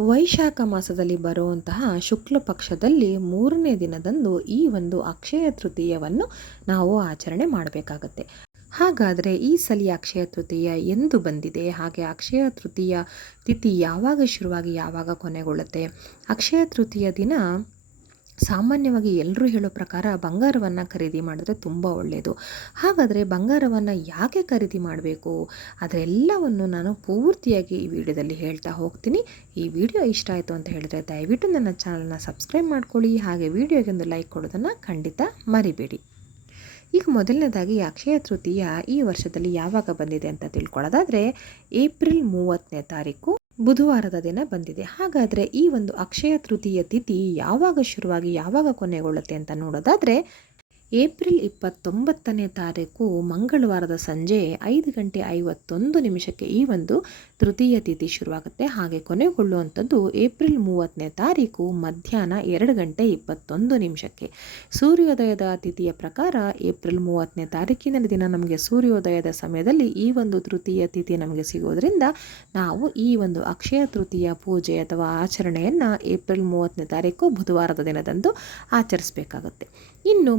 ವೈಶಾಖ ಮಾಸದಲ್ಲಿ ಬರುವಂತಹ ಶುಕ್ಲ ಪಕ್ಷದಲ್ಲಿ ಮೂರನೇ ದಿನದಂದು ಈ ಒಂದು ಅಕ್ಷಯ ತೃತೀಯವನ್ನು ನಾವು ಆಚರಣೆ ಮಾಡಬೇಕಾಗತ್ತೆ. ಹಾಗಾದರೆ ಈ ಸಲ ಅಕ್ಷಯ ತೃತೀಯ ಎಂದು ಬಂದಿದೆ. ಹಾಗೆ ಅಕ್ಷಯ ತೃತೀಯ ತಿಥಿ ಯಾವಾಗ ಶುರುವಾಗಿ ಯಾವಾಗ ಕೊನೆಗೊಳ್ಳುತ್ತೆ? ಅಕ್ಷಯ ತೃತೀಯ ದಿನ ಸಾಮಾನ್ಯವಾಗಿ ಎಲ್ಲರೂ ಹೇಳೋ ಪ್ರಕಾರ ಬಂಗಾರವನ್ನು ಖರೀದಿ ಮಾಡಿದ್ರೆ ತುಂಬ ಒಳ್ಳೆಯದು ಹಾಗಾದರೆ ಬಂಗಾರವನ್ನು ಯಾಕೆ ಖರೀದಿ ಮಾಡಬೇಕು? ಅದೆಲ್ಲವನ್ನು ನಾನು ಪೂರ್ತಿಯಾಗಿ ಈ ವಿಡಿಯೋದಲ್ಲಿ ಹೇಳ್ತಾ ಹೋಗ್ತೀನಿ. ಈ ವಿಡಿಯೋ ಇಷ್ಟ ಆಯಿತು ಅಂತ ಹೇಳಿದ್ರೆ ದಯವಿಟ್ಟು ನನ್ನ ಚಾನಲ್ನ ಸಬ್ಸ್ಕ್ರೈಬ್ ಮಾಡ್ಕೊಳ್ಳಿ. ಹಾಗೆ ವಿಡಿಯೋಗೆ ಒಂದು ಲೈಕ್ ಕೊಡೋದನ್ನು ಖಂಡಿತ ಮರಿಬೇಡಿ. ಈಗ ಮೊದಲನೇದಾಗಿ ಅಕ್ಷಯ ತೃತೀಯ ಈ ವರ್ಷದಲ್ಲಿ ಯಾವಾಗ ಬಂದಿದೆ ಅಂತ ತಿಳ್ಕೊಳ್ಳೋದಾದರೆ ಏಪ್ರಿಲ್ ಮೂವತ್ತನೇ ತಾರೀಕು. ಬುಧವಾರದ ದಿನ ಬಂದಿದೆ. ಹಾಗಾದರೆ ಈ ಒಂದು ಅಕ್ಷಯ ತೃತೀಯ ತಿಥಿ ಯಾವಾಗ ಶುರುವಾಗಿ ಯಾವಾಗ ಕೊನೆಗೊಳ್ಳುತ್ತೆ ಅಂತ ನೋಡೋದಾದರೆ ಏಪ್ರಿಲ್ ಇಪ್ಪತ್ತೊಂಬತ್ತನೇ ತಾರೀಕು ಮಂಗಳವಾರದ ಸಂಜೆ ಐದು ಗಂಟೆ ಐವತ್ತೊಂದು ನಿಮಿಷಕ್ಕೆ ಈ ಒಂದು ತೃತೀಯ ತಿಥಿ ಶುರುವಾಗುತ್ತೆ. ಹಾಗೆ ಕೊನೆಗೊಳ್ಳುವಂಥದ್ದು ಏಪ್ರಿಲ್ ಮೂವತ್ತನೇ ತಾರೀಕು ಮಧ್ಯಾಹ್ನ ಎರಡು ಗಂಟೆ ಇಪ್ಪತ್ತೊಂದು ನಿಮಿಷಕ್ಕೆ. ಸೂರ್ಯೋದಯದ ತಿಥಿಯ ಪ್ರಕಾರ ಏಪ್ರಿಲ್ ಮೂವತ್ತನೇ ತಾರೀಕಿನ ದಿನ ನಮಗೆ ಸೂರ್ಯೋದಯದ ಸಮಯದಲ್ಲಿ ಈ ಒಂದು ತೃತೀಯ ತಿಥಿ ನಮಗೆ ಸಿಗೋದ್ರಿಂದ ನಾವು ಈ ಒಂದು ಅಕ್ಷಯ ತೃತೀಯ ಪೂಜೆ ಅಥವಾ ಆಚರಣೆಯನ್ನು ಏಪ್ರಿಲ್ ಮೂವತ್ತನೇ ತಾರೀಕು ಬುಧವಾರದ ದಿನದಂದು ಆಚರಿಸಬೇಕಾಗುತ್ತೆ. ಇನ್ನು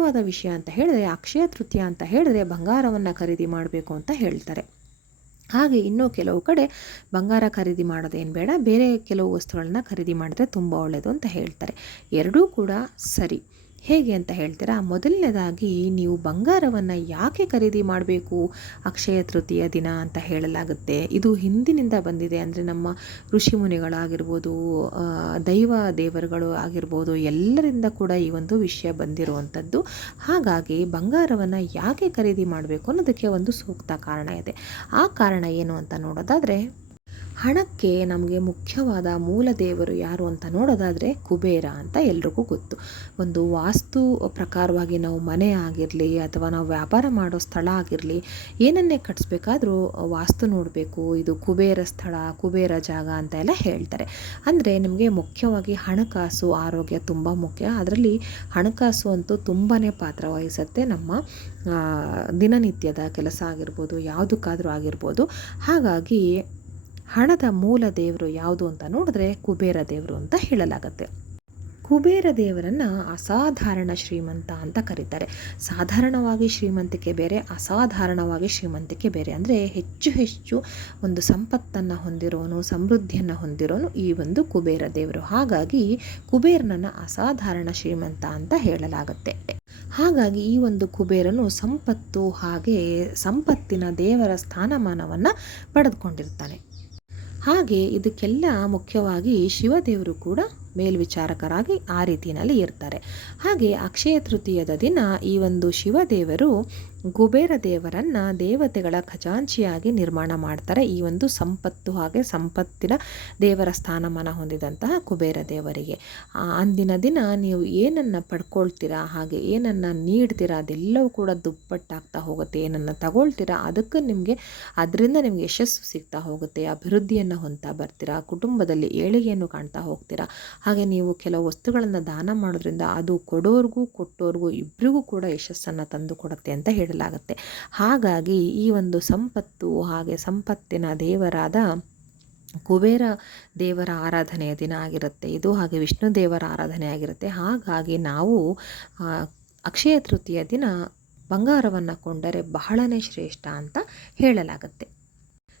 ಮುಖ್ಯವಾದ ವಿಷಯ ಅಂತ ಹೇಳಿದ್ರೆ, ಅಕ್ಷಯ ತೃತೀಯ ಅಂತ ಹೇಳಿದ್ರೆ ಬಂಗಾರವನ್ನು ಖರೀದಿ ಮಾಡಬೇಕು ಅಂತ ಹೇಳ್ತಾರೆ. ಹಾಗೆ ಇನ್ನೂ ಕೆಲವು ಕಡೆ ಬಂಗಾರ ಖರೀದಿ ಮಾಡೋದೇನು ಬೇಡ, ಬೇರೆ ಕೆಲವು ವಸ್ತುಗಳನ್ನ ಖರೀದಿ ಮಾಡಿದ್ರೆ ತುಂಬ ಒಳ್ಳೆಯದು ಅಂತ ಹೇಳ್ತಾರೆ. ಎರಡೂ ಕೂಡ ಸರಿ. ಹೇಗೆ ಅಂತ ಹೇಳ್ತೀರಾ? ಮೊದಲನೇದಾಗಿ ನೀವು ಬಂಗಾರವನ್ನು ಯಾಕೆ ಖರೀದಿ ಮಾಡಬೇಕು? ಅಕ್ಷಯ ತೃತೀಯ ದಿನ ಅಂತ ಹೇಳಲಾಗುತ್ತೆ. ಇದು ಹಿಂದಿನಿಂದ ಬಂದಿದೆ. ಅಂದರೆ ನಮ್ಮ ಋಷಿ ಮುನಿಗಳಾಗಿರ್ಬೋದು ದೈವ ದೇವರುಗಳು ಆಗಿರ್ಬೋದು, ಎಲ್ಲರಿಂದ ಕೂಡ ಈ ಒಂದು ವಿಷಯ ಬಂದಿರುವಂಥದ್ದು. ಹಾಗಾಗಿ ಬಂಗಾರವನ್ನು ಯಾಕೆ ಖರೀದಿ ಮಾಡಬೇಕು ಅನ್ನೋದಕ್ಕೆ ಒಂದು ಸೂಕ್ತ ಕಾರಣ ಇದೆ. ಆ ಕಾರಣ ಏನು ಅಂತ ನೋಡೋದಾದರೆ ಹಣಕ್ಕೆ ನಮಗೆ ಮುಖ್ಯವಾದ ಮೂಲ ದೇವರು ಯಾರು ಅಂತ ನೋಡೋದಾದರೆ ಕುಬೇರ ಅಂತ ಎಲ್ರಿಗೂ ಗೊತ್ತು. ಒಂದು ವಾಸ್ತು ಪ್ರಕಾರವಾಗಿ ನಾವು ಮನೆ ಆಗಿರಲಿ ಅಥವಾ ನಾವು ವ್ಯಾಪಾರ ಮಾಡೋ ಸ್ಥಳ ಆಗಿರಲಿ, ಏನನ್ನೇ ಕಟ್ಸ್ಬೇಕಾದ್ರೂ ವಾಸ್ತು ನೋಡಬೇಕು. ಇದು ಕುಬೇರ ಸ್ಥಳ, ಕುಬೇರ ಜಾಗ ಅಂತ ಎಲ್ಲ ಹೇಳ್ತಾರೆ. ಅಂದರೆ ನಿಮಗೆ ಮುಖ್ಯವಾಗಿ ಹಣಕಾಸು ಆರೋಗ್ಯ ತುಂಬ ಮುಖ್ಯ. ಅದರಲ್ಲಿ ಹಣಕಾಸು ಅಂತೂ ತುಂಬಾ ಪಾತ್ರ ವಹಿಸುತ್ತೆ ನಮ್ಮ ದಿನನಿತ್ಯದ ಕೆಲಸ ಆಗಿರ್ಬೋದು, ಯಾವುದಕ್ಕಾದರೂ ಆಗಿರ್ಬೋದು. ಹಾಗಾಗಿ ಹಣದ ಮೂಲ ದೇವರು ಯಾವುದು ಅಂತ ನೋಡಿದ್ರೆ ಕುಬೇರ ದೇವರು ಅಂತ ಹೇಳಲಾಗುತ್ತೆ. ಕುಬೇರ ದೇವರನ್ನು ಅಸಾಧಾರಣ ಶ್ರೀಮಂತ ಅಂತ ಕರೀತಾರೆ. ಸಾಧಾರಣವಾಗಿ ಶ್ರೀಮಂತಿಕೆ ಬೇರೆ, ಅಸಾಧಾರಣವಾಗಿ ಶ್ರೀಮಂತಿಕೆ ಬೇರೆ ಅಂದರೆ ಹೆಚ್ಚು ಹೆಚ್ಚು ಒಂದು ಸಂಪತ್ತನ್ನು ಹೊಂದಿರೋನು, ಸಮೃದ್ಧಿಯನ್ನು ಹೊಂದಿರೋನು ಈ ಒಂದು ಕುಬೇರ ದೇವರು. ಹಾಗಾಗಿ ಕುಬೇರನನ್ನು ಅಸಾಧಾರಣ ಶ್ರೀಮಂತ ಅಂತ ಹೇಳಲಾಗುತ್ತೆ. ಹಾಗಾಗಿ ಈ ಒಂದು ಕುಬೇರನು ಸಂಪತ್ತು ಹಾಗೆ ಸಂಪತ್ತಿನ ದೇವರ ಸ್ಥಾನಮಾನವನ್ನು ಪಡೆದುಕೊಂಡಿರ್ತಾನೆ. ಹಾಗೆ ಇದಕ್ಕೆಲ್ಲ ಮುಖ್ಯವಾಗಿ ಶಿವದೇವರು ಕೂಡ ಮೇಲ್ವಿಚಾರಕರಾಗಿ ಆ ರೀತಿಯಲ್ಲಿ ಇರ್ತಾರೆ. ಹಾಗೆ ಅಕ್ಷಯ ತೃತೀಯದ ದಿನ ಈ ಒಂದು ಶಿವದೇವರು ಕುಬೇರ ದೇವರನ್ನು ದೇವತೆಗಳ ಖಜಾಂಚಿಯಾಗಿ ನಿರ್ಮಾಣ ಮಾಡ್ತಾರೆ. ಈ ಒಂದು ಸಂಪತ್ತು ಹಾಗೆ ಸಂಪತ್ತಿನ ದೇವರ ಸ್ಥಾನಮಾನ ಹೊಂದಿದಂತಹ ಕುಬೇರ ದೇವರಿಗೆ. ಅಂದಿನ ದಿನ ನೀವು ಏನನ್ನು ಪಡ್ಕೊಳ್ತೀರಾ, ಹಾಗೆ ಏನನ್ನು ನೀಡ್ತೀರಾ, ಅದೆಲ್ಲವೂ ಕೂಡ ದುಪ್ಪಟ್ಟಾಗ್ತಾ ಹೋಗುತ್ತೆ. ಏನನ್ನು ತಗೊಳ್ತೀರಾ, ಅದಕ್ಕೆ ನಿಮಗೆ ಅದರಿಂದ ನಿಮಗೆ ಯಶಸ್ಸು ಸಿಗ್ತಾ ಹೋಗುತ್ತೆ. ಅಭಿವೃದ್ಧಿಯನ್ನು ಹೊಂತಾ ಬರ್ತೀರಾ, ಕುಟುಂಬದಲ್ಲಿ ಏಳಿಗೆಯನ್ನು ಕಾಣ್ತಾ ಹೋಗ್ತೀರಾ ಹಾಗೆ ನೀವು ಕೆಲವು ವಸ್ತುಗಳನ್ನು ದಾನ ಮಾಡೋದ್ರಿಂದ ಅದು ಕೊಡೋರ್ಗೂ ಕೊಟ್ಟೋರ್ಗೂ ಇಬ್ಬರಿಗೂ ಕೂಡ ಯಶಸ್ಸನ್ನು ತಂದು ಕೊಡುತ್ತೆ ಅಂತ ಹೇಳಲಾಗುತ್ತೆ. ಹಾಗಾಗಿ ಈ ಒಂದು ಸಂಪತ್ತು ಹಾಗೆ ಸಂಪತ್ತಿನ ದೇವರಾದ ಕುಬೇರ ದೇವರ ಆರಾಧನೆಯ ದಿನ ಆಗಿರುತ್ತೆ. ಇದು ಹಾಗೆ ವಿಷ್ಣು ದೇವರ ಆರಾಧನೆ ಆಗಿರುತ್ತೆ. ಹಾಗಾಗಿ ನಾವು ಅಕ್ಷಯ ತೃತೀಯ ದಿನ ಬಂಗಾರವನ್ನು ಕೊಂಡರೆ ಬಹಳನೇ ಶ್ರೇಷ್ಠ ಅಂತ ಹೇಳಲಾಗುತ್ತೆ.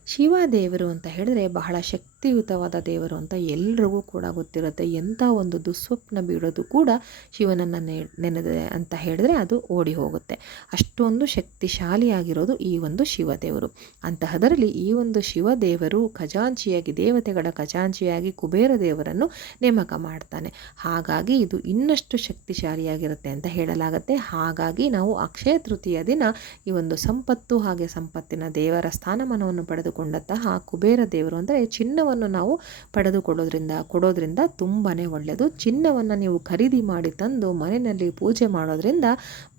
ಶಿವದೇವರು ಅಂತ ಹೇಳಿದ್ರೆ ಬಹಳ ಶಕ್ತಿಯುತವಾದ ದೇವರು ಅಂತ ಎಲ್ರಿಗೂ ಕೂಡ ಗೊತ್ತಿರುತ್ತೆ. ಎಂಥ ಒಂದು ದುಸ್ವಪ್ನ ಬೀಳೋದು ಕೂಡ ಶಿವನನ್ನು ನೆನೆದೆ ಅಂತ ಹೇಳಿದ್ರೆ ಅದು ಓಡಿ ಹೋಗುತ್ತೆ. ಅಷ್ಟೊಂದು ಶಕ್ತಿಶಾಲಿಯಾಗಿರೋದು ಈ ಒಂದು ಶಿವದೇವರು. ಅಂತಹದರಲ್ಲಿ ಈ ಒಂದು ಶಿವದೇವರು ಖಜಾಂಚಿಯಾಗಿ, ದೇವತೆಗಳ ಖಜಾಂಚಿಯಾಗಿ ಕುಬೇರ ದೇವರನ್ನು ನೇಮಕ ಮಾಡ್ತಾನೆ. ಹಾಗಾಗಿ ಇದು ಇನ್ನಷ್ಟು ಶಕ್ತಿಶಾಲಿಯಾಗಿರುತ್ತೆ ಅಂತ ಹೇಳಲಾಗುತ್ತೆ. ಹಾಗಾಗಿ ನಾವು ಅಕ್ಷಯ ತೃತೀಯ ದಿನ ಈ ಒಂದು ಸಂಪತ್ತು ಹಾಗೆ ಸಂಪತ್ತಿನ ದೇವರ ಸ್ಥಾನಮಾನವನ್ನು ಪಡೆದುಕೊಂಡಂತಹ ಕೊಂಡಂತಹ ಕುಬೇರ ದೇವರು ಅಂದರೆ ಚಿನ್ನವನ್ನು ನಾವು ಪಡೆದುಕೊಳ್ಳೋದ್ರಿಂದ, ಕೊಡೋದ್ರಿಂದ ತುಂಬಾ ಒಳ್ಳೆಯದು ಚಿನ್ನವನ್ನು ನೀವು ಖರೀದಿ ಮಾಡಿ ತಂದು ಮನೆಯಲ್ಲಿ ಪೂಜೆ ಮಾಡೋದ್ರಿಂದ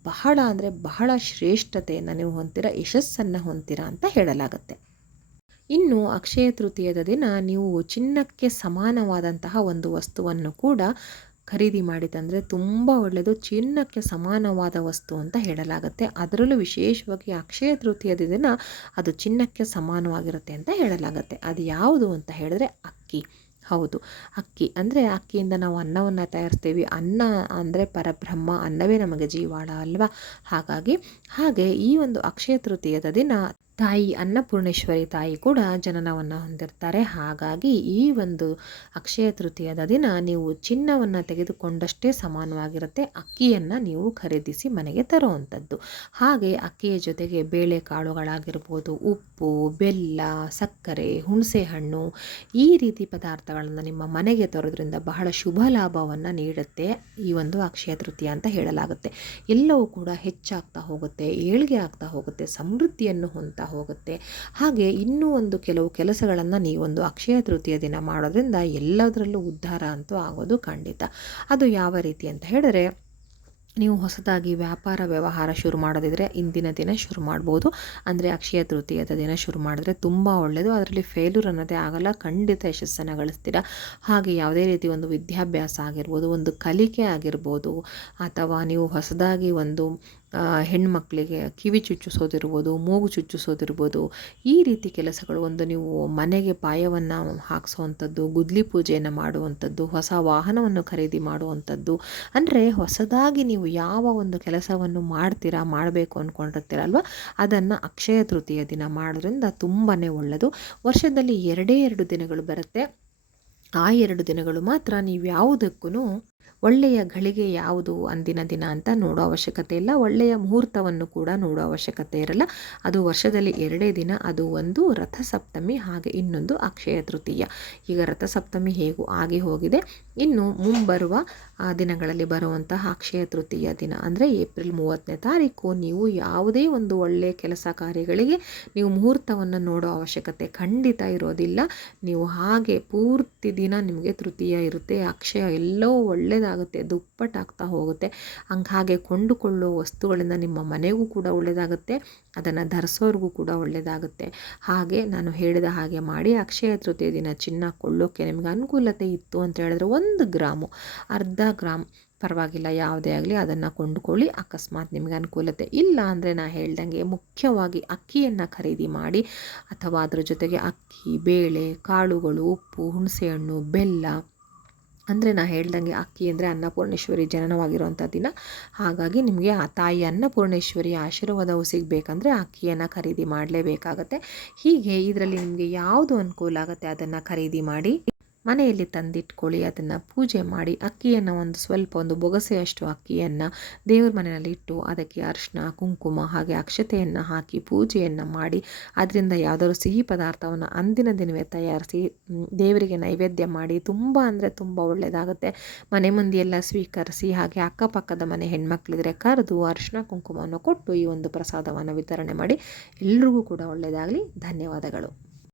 ಬಹಳ ಅಂದರೆ ಬಹಳ ಶ್ರೇಷ್ಠತೆಯನ್ನು ನೀವು ಹೊಂತೀರ ಯಶಸ್ಸನ್ನು ಹೊಂತೀರ ಅಂತ ಹೇಳಲಾಗುತ್ತೆ. ಇನ್ನು ಅಕ್ಷಯ ತೃತೀಯದ ದಿನ ನೀವು ಚಿನ್ನಕ್ಕೆ ಸಮಾನವಾದಂತಹ ಒಂದು ವಸ್ತುವನ್ನು ಕೂಡ ಖರೀದಿ ಮಾಡಿದಂದರೆ ತುಂಬ ಒಳ್ಳೆಯದು ಚಿನ್ನಕ್ಕೆ ಸಮಾನವಾದ ವಸ್ತು ಅಂತ ಹೇಳಲಾಗುತ್ತೆ. ಅದರಲ್ಲೂ ವಿಶೇಷವಾಗಿ ಅಕ್ಷಯ ತೃತೀಯದ ದಿನ ಅದು ಚಿನ್ನಕ್ಕೆ ಸಮಾನವಾಗಿರುತ್ತೆ ಅಂತ ಹೇಳಲಾಗುತ್ತೆ. ಅದು ಯಾವುದು ಅಂತ ಹೇಳಿದ್ರೆ ಅಕ್ಕಿ. ಹೌದು, ಅಕ್ಕಿ. ಅಂದರೆ ಅಕ್ಕಿಯಿಂದ ನಾವು ಅನ್ನವನ್ನು ತಯಾರಿಸ್ತೀವಿ. ಅನ್ನ ಅಂದರೆ ಪರಬ್ರಹ್ಮ, ಅನ್ನವೇ ನಮಗೆ ಜೀವಾಳ ಅಲ್ವಾ? ಹಾಗಾಗಿ ಹಾಗೆ ಈ ಒಂದು ಅಕ್ಷಯ ತೃತೀಯದ ದಿನ ತಾಯಿ ಅನ್ನಪೂರ್ಣೇಶ್ವರಿ ತಾಯಿ ಕೂಡ ಜನನವನ್ನು ಹೊಂದಿರ್ತಾರೆ. ಹಾಗಾಗಿ ಈ ಒಂದು ಅಕ್ಷಯ ತೃತೀಯದ ದಿನ ನೀವು ಚಿನ್ನವನ್ನು ತೆಗೆದುಕೊಂಡಷ್ಟೇ ಸಮಾನವಾಗಿರುತ್ತೆ. ಅಕ್ಕಿಯನ್ನು ನೀವು ಖರೀದಿಸಿ ಮನೆಗೆ ತರುವಂಥದ್ದು. ಹಾಗೆ ಅಕ್ಕಿಯ ಜೊತೆಗೆ ಬೇಳೆ ಕಾಳುಗಳಾಗಿರ್ಬೋದು, ಉಪ್ಪು, ಬೆಲ್ಲ, ಸಕ್ಕರೆ, ಹುಣಸೆ ಹಣ್ಣು ಈ ರೀತಿ ಪದಾರ್ಥಗಳನ್ನು ನಿಮ್ಮ ಮನೆಗೆ ತರೋದ್ರಿಂದ ಬಹಳ ಶುಭ ಲಾಭವನ್ನು ನೀಡುತ್ತೆ. ಈ ಒಂದು ಅಕ್ಷಯ ತೃತೀಯ ಅಂತ ಹೇಳಲಾಗುತ್ತೆ. ಎಲ್ಲವೂ ಕೂಡ ಹೆಚ್ಚಾಗ್ತಾ ಹೋಗುತ್ತೆ, ಏಳಿಗೆ ಆಗ್ತಾ ಹೋಗುತ್ತೆ, ಸಮೃದ್ಧಿಯನ್ನು ಹೊಂದ್ತಾ ಹೋಗುತ್ತೆ. ಹಾಗೆ ಇನ್ನೂ ಒಂದು ಕೆಲವು ಕೆಲಸಗಳನ್ನು ನೀವೊಂದು ಅಕ್ಷಯ ತೃತೀಯ ದಿನ ಮಾಡೋದ್ರಿಂದ ಎಲ್ಲದರಲ್ಲೂ ಉದ್ಧಾರ ಅಂತೂ ಆಗೋದು ಖಂಡಿತ. ಅದು ಯಾವ ರೀತಿ ಅಂತ ಹೇಳಿದ್ರೆ, ನೀವು ಹೊಸದಾಗಿ ವ್ಯಾಪಾರ ವ್ಯವಹಾರ ಶುರು ಮಾಡೋದಿದ್ರೆ ಇಂದಿನ ದಿನ ಶುರು ಮಾಡ್ಬೋದು. ಅಂದರೆ ಅಕ್ಷಯ ತೃತೀಯದ ದಿನ ಶುರು ಮಾಡಿದ್ರೆ ತುಂಬ ಒಳ್ಳೆಯದು ಅದರಲ್ಲಿ ಫೇಲ್ಯೂರ್ ಅನ್ನೋದೇ ಆಗಲ್ಲ, ಖಂಡಿತ ಯಶಸ್ಸನ್ನು ಗಳಿಸ್ತೀರಾ? ಹಾಗೆ ಯಾವುದೇ ರೀತಿ ಒಂದು ವಿದ್ಯಾಭ್ಯಾಸ ಆಗಿರ್ಬೋದು, ಒಂದು ಕಲಿಕೆ ಆಗಿರ್ಬೋದು, ಅಥವಾ ನೀವು ಹೊಸದಾಗಿ ಒಂದು ಹೆಣ್ಮಕ್ಳಿಗೆ ಕಿವಿ ಚುಚ್ಚಿಸೋದಿರ್ಬೋದು, ಮೂಗು ಚುಚ್ಚಿಸೋದಿರ್ಬೋದು, ಈ ರೀತಿ ಕೆಲಸಗಳು ಒಂದು ನೀವು ಮನೆಗೆ ಪಾಯವನ್ನು ಹಾಕ್ಸೋವಂಥದ್ದು, ಗುದ್ಲಿ ಪೂಜೆಯನ್ನು ಮಾಡುವಂಥದ್ದು, ಹೊಸ ವಾಹನವನ್ನು ಖರೀದಿ ಮಾಡುವಂಥದ್ದು, ಅಂದರೆ ಹೊಸದಾಗಿ ನೀವು ಯಾವ ಒಂದು ಕೆಲಸವನ್ನು ಮಾಡ್ತೀರಾ, ಮಾಡಬೇಕು ಅಂದ್ಕೊಂಡಿರ್ತೀರಲ್ವ ಅದನ್ನು ಅಕ್ಷಯ ತೃತೀಯ ದಿನ ಮಾಡೋದ್ರಿಂದ ತುಂಬಾ ಒಳ್ಳೆಯದು ವರ್ಷದಲ್ಲಿ ಎರಡೇ ಎರಡು ದಿನಗಳು ಬರುತ್ತೆ. ಆ ಎರಡು ದಿನಗಳು ಮಾತ್ರ ನೀವು ಯಾವುದಕ್ಕೂ ಒಳ್ಳೆಯ ಗಳಿಗೆ ಯಾವುದು ಅಂದಿನ ದಿನ ಅಂತ ನೋಡೋ ಅವಶ್ಯಕತೆ ಇಲ್ಲ. ಒಳ್ಳೆಯ ಮುಹೂರ್ತವನ್ನು ಕೂಡ ನೋಡೋ ಅವಶ್ಯಕತೆ ಇರಲ್ಲ. ಅದು ವರ್ಷದಲ್ಲಿ ಎರಡೇ ದಿನ, ಅದು ಒಂದು ರಥಸಪ್ತಮಿ, ಹಾಗೆ ಇನ್ನೊಂದು ಅಕ್ಷಯ ತೃತೀಯ. ಈಗ ರಥಸಪ್ತಮಿ ಹೇಗೂ ಆಗಿ ಹೋಗಿದೆ. ಇನ್ನು ಮುಂಬರುವ ದಿನಗಳಲ್ಲಿ ಬರುವಂತಹ ಅಕ್ಷಯ ತೃತೀಯ ದಿನ ಅಂದರೆ ಏಪ್ರಿಲ್ ಮೂವತ್ತನೇ ತಾರೀಕು. ನೀವು ಯಾವುದೇ ಒಂದು ಒಳ್ಳೆಯ ಕೆಲಸ ಕಾರ್ಯಗಳಿಗೆ ನೀವು ಮುಹೂರ್ತವನ್ನು ನೋಡೋ ಅವಶ್ಯಕತೆ ಖಂಡಿತ ಇರೋದಿಲ್ಲ. ನೀವು ಹಾಗೆ ಪೂರ್ತಿ ದಿನ ನಿಮಗೆ ತೃತೀಯ ಇರುತ್ತೆ. ಅಕ್ಷಯ ಎಲ್ಲೋ ಒಳ್ಳೆಯದಾಗುತ್ತೆ ದುಪ್ಪಟ್ಟಾಗ್ತಾ ಹೋಗುತ್ತೆ. ಹಂಗೆ ಹಾಗೆ ಕೊಂಡುಕೊಳ್ಳೋ ವಸ್ತುಗಳಿಂದ ನಿಮ್ಮ ಮನೆಗೂ ಕೂಡ ಒಳ್ಳೆಯದಾಗುತ್ತೆ ಅದನ್ನು ಧರಿಸೋರ್ಗೂ ಕೂಡ ಒಳ್ಳೆಯದಾಗುತ್ತೆ ಹಾಗೆ ನಾನು ಹೇಳಿದ ಹಾಗೆ ಮಾಡಿ ಅಕ್ಷಯ ತೃತೀಯ ದಿನ ಚಿನ್ನ ಕೊಳ್ಳೋಕ್ಕೆ ನಿಮಗೆ ಅನುಕೂಲತೆ ಇತ್ತು ಅಂತ ಹೇಳಿದ್ರೆ ಒಂದು ಗ್ರಾಮು, ಅರ್ಧ ಗ್ರಾಮ್ ಪರವಾಗಿಲ್ಲ, ಯಾವುದೇ ಆಗಲಿ ಅದನ್ನು ಕೊಂಡುಕೊಳ್ಳಿ, ಅಕಸ್ಮಾತ್ ನಿಮಗೆ ಅನುಕೂಲತೆ ಇಲ್ಲ ಅಂದರೆ ನಾ ಹೇಳ್ದಂಗೆ ಮುಖ್ಯವಾಗಿ ಅಕ್ಕಿಯನ್ನು ಖರೀದಿ ಮಾಡಿ ಅಥವಾ ಅದರ ಜೊತೆಗೆ ಅಕ್ಕಿ, ಬೇಳೆ, ಕಾಳುಗಳು, ಉಪ್ಪು, ಹುಣಸೆಹಣ್ಣು, ಬೆಲ್ಲ ಅಂದರೆ ನಾ ಹೇಳ್ದಂಗೆ ಅಕ್ಕಿ ಅಂದರೆ ಅನ್ನಪೂರ್ಣೇಶ್ವರಿ ಜನನವಾಗಿರುವಂಥ ದಿನ. ಹಾಗಾಗಿ ನಿಮಗೆ ಆ ತಾಯಿ ಅನ್ನಪೂರ್ಣೇಶ್ವರಿ ಆಶೀರ್ವಾದವು ಸಿಗಬೇಕಂದ್ರೆ ಅಕ್ಕಿಯನ್ನು ಖರೀದಿ ಮಾಡಲೇಬೇಕಾಗತ್ತೆ. ಹೀಗೆ ಇದರಲ್ಲಿ ನಿಮಗೆ ಯಾವುದು ಅನುಕೂಲ ಆಗುತ್ತೆ ಅದನ್ನು ಖರೀದಿ ಮಾಡಿ? ಮನೆಯಲ್ಲಿ ತಂದಿಟ್ಕೊಳ್ಳಿ, ಅದನ್ನು ಪೂಜೆ ಮಾಡಿ, ಅಕ್ಕಿಯನ್ನು ಒಂದು ಸ್ವಲ್ಪ ಒಂದು ಬೊಗಸೆಯಷ್ಟು ಅಕ್ಕಿಯನ್ನು ದೇವ್ರ ಮನೆಯಲ್ಲಿ ಇಟ್ಟು ಅದಕ್ಕೆ ಅರಿಶಿನ ಕುಂಕುಮ ಹಾಗೆ ಅಕ್ಷತೆಯನ್ನು ಹಾಕಿ ಪೂಜೆಯನ್ನು ಮಾಡಿ, ಅದರಿಂದ ಯಾವುದಾದ್ರು ಸಿಹಿ ಪದಾರ್ಥವನ್ನು ಅಂದಿನ ದಿನವೇ ತಯಾರಿಸಿ ದೇವರಿಗೆ ನೈವೇದ್ಯ ಮಾಡಿ, ತುಂಬ ಅಂದರೆ ತುಂಬ ಒಳ್ಳೆಯದಾಗುತ್ತೆ ಮನೆ ಮಂದಿಯೆಲ್ಲ ಸ್ವೀಕರಿಸಿ, ಹಾಗೆ ಅಕ್ಕಪಕ್ಕದ ಮನೆ ಹೆಣ್ಮಕ್ಳಿದ್ರೆ ಕರೆದು ಅರಿಶಿನ ಕುಂಕುಮವನ್ನು ಕೊಟ್ಟು ಈ ಒಂದು ಪ್ರಸಾದವನ್ನು ವಿತರಣೆ ಮಾಡಿ, ಎಲ್ರಿಗೂ ಕೂಡ ಒಳ್ಳೆಯದಾಗಲಿ ಧನ್ಯವಾದಗಳು.